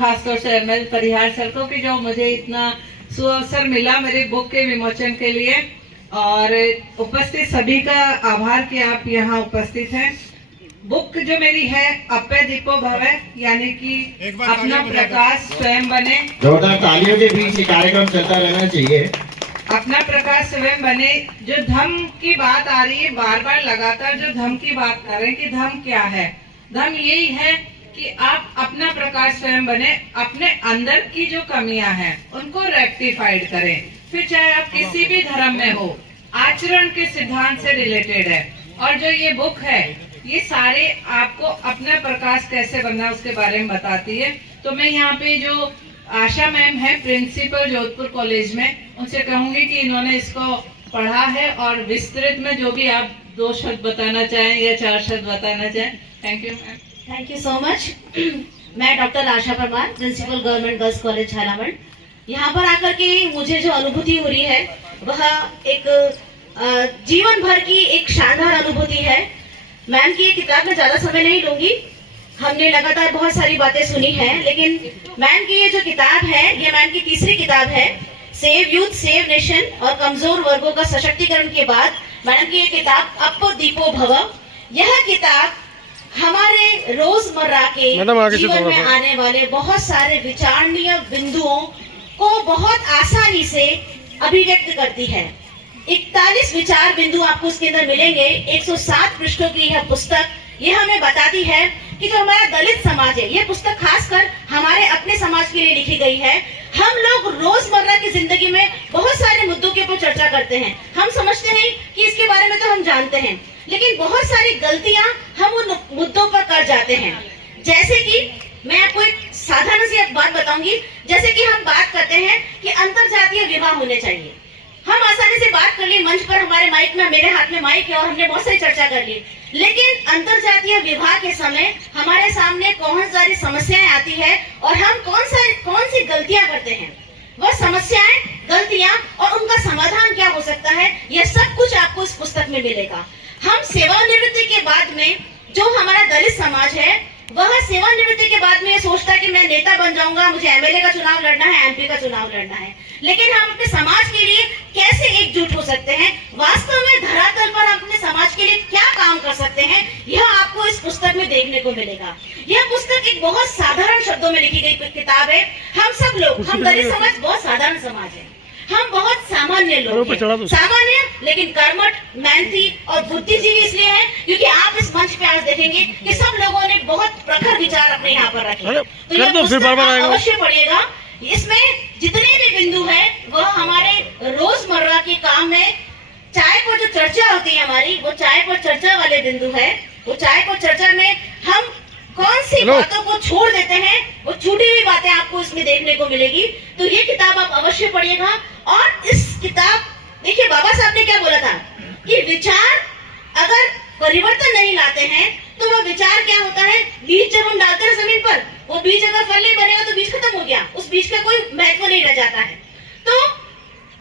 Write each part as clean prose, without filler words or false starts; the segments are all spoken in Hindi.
खासतौर से एमएल परिहार सर को कि जो मुझे इतना सुअवसर मिला मेरी बुक के विमोचन के लिए, और उपस्थित सभी का आभार कि आप यहाँ उपस्थित हैं। बुक जो मेरी है अपे दीपो भवे, यानी कि अपना प्रकाश स्वयं बने। जोरदार तालियों के बीच ये कार्यक्रम चलता रहना चाहिए। अपना प्रकाश स्वयं बने। जो धर्म की बात आ रही है, बार बार लगातार जो धर्म की बात कर रहे हैं कि धर्म क्या है, धर्म यही है कि आप अपना प्रकाश स्वयं बने, अपने अंदर की जो कमियां हैं उनको रेक्टिफाइड करें। फिर चाहे आप किसी भी धर्म में हो, आचरण के सिद्धांत से रिलेटेड है। और जो ये बुक है ये सारे आपको अपना प्रकाश कैसे बनना है उसके बारे में बताती है। तो मैं यहाँ पे जो आशा मैम है प्रिंसिपल जोधपुर कॉलेज में, उनसे कहूंगी कि इन्होंने इसको पढ़ा है और विस्तृत में जो भी आप 2 शब्द बताना चाहें या 4 शब्द बताना चाहें। Thank you ma'am. Thank you so much. मैं doctor Asha Parmar, principal government girls college Jhalawar. यहाँ पर आकर के मुझे जो अनुभूति हो रही है वह एक जीवन भर की एक शानदार अनुभूति है। मैम की किताब में ज्यादा समय नहीं लूंगी, हमने लगातार बहुत सारी बातें सुनी हैं, लेकिन मैम की ये जो किताब है ये मैम की तीसरी किताब है। सेव यूथ सेव नेशन और कमजोर वर्गों का सशक्तिकरण के बाद मैडम की ये किताब अपो दीपो भव, यह किताब हमारे रोजमर्रा के जीवन में आने वाले बहुत सारे विचारणीय बिंदुओं को बहुत आसानी से अभिव्यक्त करती है। 41 विचार बिंदु आपको उसके अंदर मिलेंगे। 107 पृष्ठों की यह पुस्तक यह हमें बताती है कि जो हमारा दलित समाज है, यह पुस्तक खासकर हमारे अपने समाज के लिए लिखी गई है। हम लोग रोजमर्रा की जिंदगी में बहुत सारे मुद्दों के ऊपर चर्चा करते हैं। हम समझते हैं कि इसके बारे में तो हम जानते हैं, लेकिन बहुत सारी गलतियां हम उन मुद्दों पर कर जाते हैं। जैसे कि मैं आपको एक साधारण सी बात बताऊंगी, जैसे कि हम बात करते हैं कि अंतरजातीय विवाह होने चाहिए। हम आसानी से बात कर ली मंच पर, हमारे माइक में, मेरे हाथ में माइक है और हमने बहुत सारी चर्चा कर ली, लेकिन अंतरजातीय विवाह के समय हमारे सामने कौन सारी समस्याएं आती है और हम कौन सी गलतियां करते हैं, वह समस्याएं, गलतियां और उनका समाधान क्या हो सकता है, यह सब कुछ आपको इस पुस्तक में मिलेगा। हम सेवानिवृत्ति के बाद में जो हमारा दलित समाज है वह सेवानिवृत्ति के बाद में ये सोचता है कि मैं नेता बन जाऊंगा, मुझे एमएलए का चुनाव लड़ना है, एमपी का चुनाव लड़ना है, लेकिन हम अपने समाज के लिए कैसे एकजुट हो सकते हैं, वास्तव में धरातल पर हम अपने समाज के लिए क्या काम कर सकते हैं, यह आपको इस पुस्तक में देखने को मिलेगा। यह पुस्तक एक बहुत साधारण शब्दों में लिखी गई किताब है। हम सब लोग, हम दलित समाज बहुत साधारण समाज है, हम बहुत सामान्य लोग हैं, सामान्य लेकिन कर्मठ, मेहनती और बुद्धिजीवी इसलिए हैं क्योंकि आप इस मंच पे आज देखेंगे कि सब लोगों ने बहुत प्रखर विचार अपने यहाँ पर रखे। तो यह पुस्तक आप अवश्य पढ़िएगा। इसमें जितने भी बिंदु है वह हमारे रोजमर्रा के काम में, चाय पर जो चर्चा होती है हमारी, वो चाय पर चर्चा वाले बिंदु है। वो चाय पर चर्चा में हम कौन सी बातों को छोड़ देते हैं, वो छूटी हुई बातें आपको इसमें देखने को मिलेगी। तो ये किताब आप अवश्य पढ़िएगा। और इस किताब, देखिए बाबा साहब ने क्या बोला था कि विचार अगर परिवर्तन नहीं लाते हैं तो वह विचार क्या होता है, बीज जब हम डालते हैं जमीन पर, वो बीज अगर फल नहीं बनेगा तो बीज खत्म हो गया, उस बीज का कोई महत्व नहीं रह जाता है। तो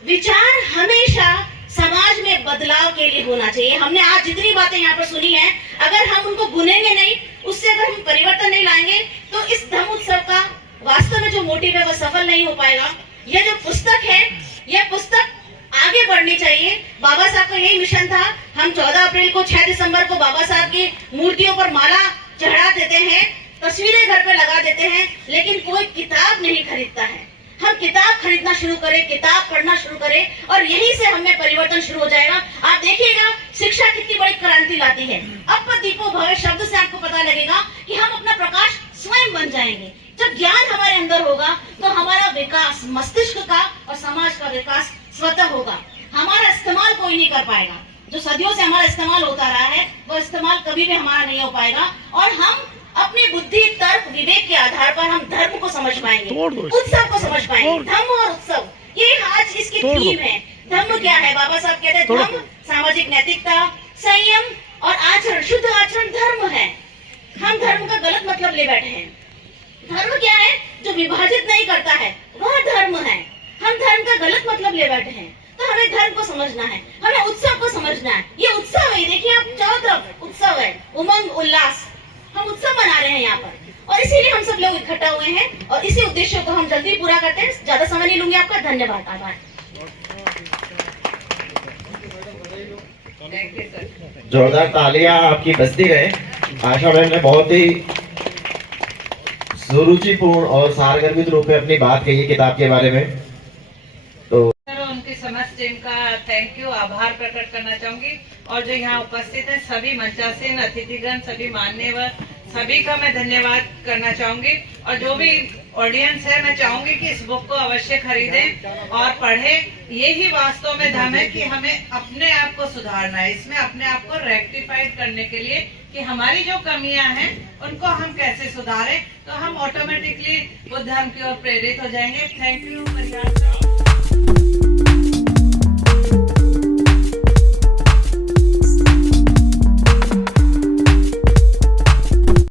विचार हमेशा समाज में बदलाव के लिए होना चाहिए। हमने आज जितनी बातें यहाँ पर सुनी है, अगर हम उनको बुनेंगे नहीं, उससे अगर हम परिवर्तन नहीं लाएंगे तो इस धम्म उत्सव का वास्तव में जो मोटिव है वह सफल नहीं हो पाएगा। यह जो पुस्तक है, यह पुस्तक आगे बढ़नी चाहिए। बाबा साहब का यही मिशन था। हम 14 अप्रैल को 6 दिसंबर को बाबा साहब की मूर्तियों पर माला चढ़ा देते हैं, तस्वीरें घर पे लगा देते हैं, लेकिन कोई किताब नहीं खरीदता है। हम किताब खरीदना शुरू करें, किताब पढ़ना शुरू करें और यहीं से हमें परिवर्तन शुरू हो जाएगा। आप देखिएगा शिक्षा कितनी बड़ी क्रांति लाती है। अब दीपो भव शब्द से आपको पता लगेगा कि हम अपना प्रकाश स्वयं बन जाएंगे। जब ज्ञान हमारे अंदर होगा तो हमारा विकास मस्तिष्क का और समाज का विकास स्वतः होगा। हमारा इस्तेमाल कोई नहीं कर पाएगा। जो सदियों से हमारा इस्तेमाल होता रहा है वो इस्तेमाल कभी भी हमारा नहीं हो पाएगा। और हम अपनी बुद्धि, तर्क, विवेक के आधार पर हम धर्म को समझ पाएंगे, उत्सव को समझ पाएंगे। धर्म और उत्सव, ये आज इसकी थीम है। धर्म क्या है? बाबा साहब कहते हैं धर्म सामाजिक नैतिकता, संयम और आचरण, शुद्ध आचरण धर्म है। हम धर्म का गलत मतलब ले बैठे हैं। धर्म क्या है? जो विभाजित नहीं करता है वह धर्म है। हम धर्म का गलत मतलब ले बैठे हैं। तो हमें धर्म को समझना है, हमें उत्सव को समझना है। ये उत्सव है, देखिए आप चारों तरफ उत्सव है, उमंग, उल्लास, हम उत्सव मना रहे हैं यहाँ पर। और इसीलिए हम सब लोग इकट्ठा हुए हैं और इसी उद्देश्य को हम जल्दी पूरा करते हैं। ज्यादा समय नहीं लूंगी आपका। धन्यवाद। आभार। Thank you sir. जोरदार तालियां आपकी बजती रहे। आशा बहन ने बहुत ही सुरुचिपूर्ण और सारगर्भित रूप में अपनी बात कही है किताब के बारे में। तो सर उनकी समस्त टीम का थैंक यू, आभार प्रकट करना चाहूंगी। और जो यहाँ उपस्थित है सभी मंचासीन अतिथिगण, सभी मान्यवर, सभी का मैं धन्यवाद करना चाहूंगी। और जो भी ऑडियंस है, मैं चाहूंगी कि इस बुक को अवश्य खरीदें और पढ़ें। यही वास्तव में धर्म है कि हमें अपने आप को सुधारना है, इसमें अपने आप को रेक्टिफाइड करने के लिए कि हमारी जो कमियां हैं उनको हम कैसे सुधारें, तो हम ऑटोमेटिकली वो धर्म की ओर प्रेरित हो जाएंगे। थैंक यू परिवार।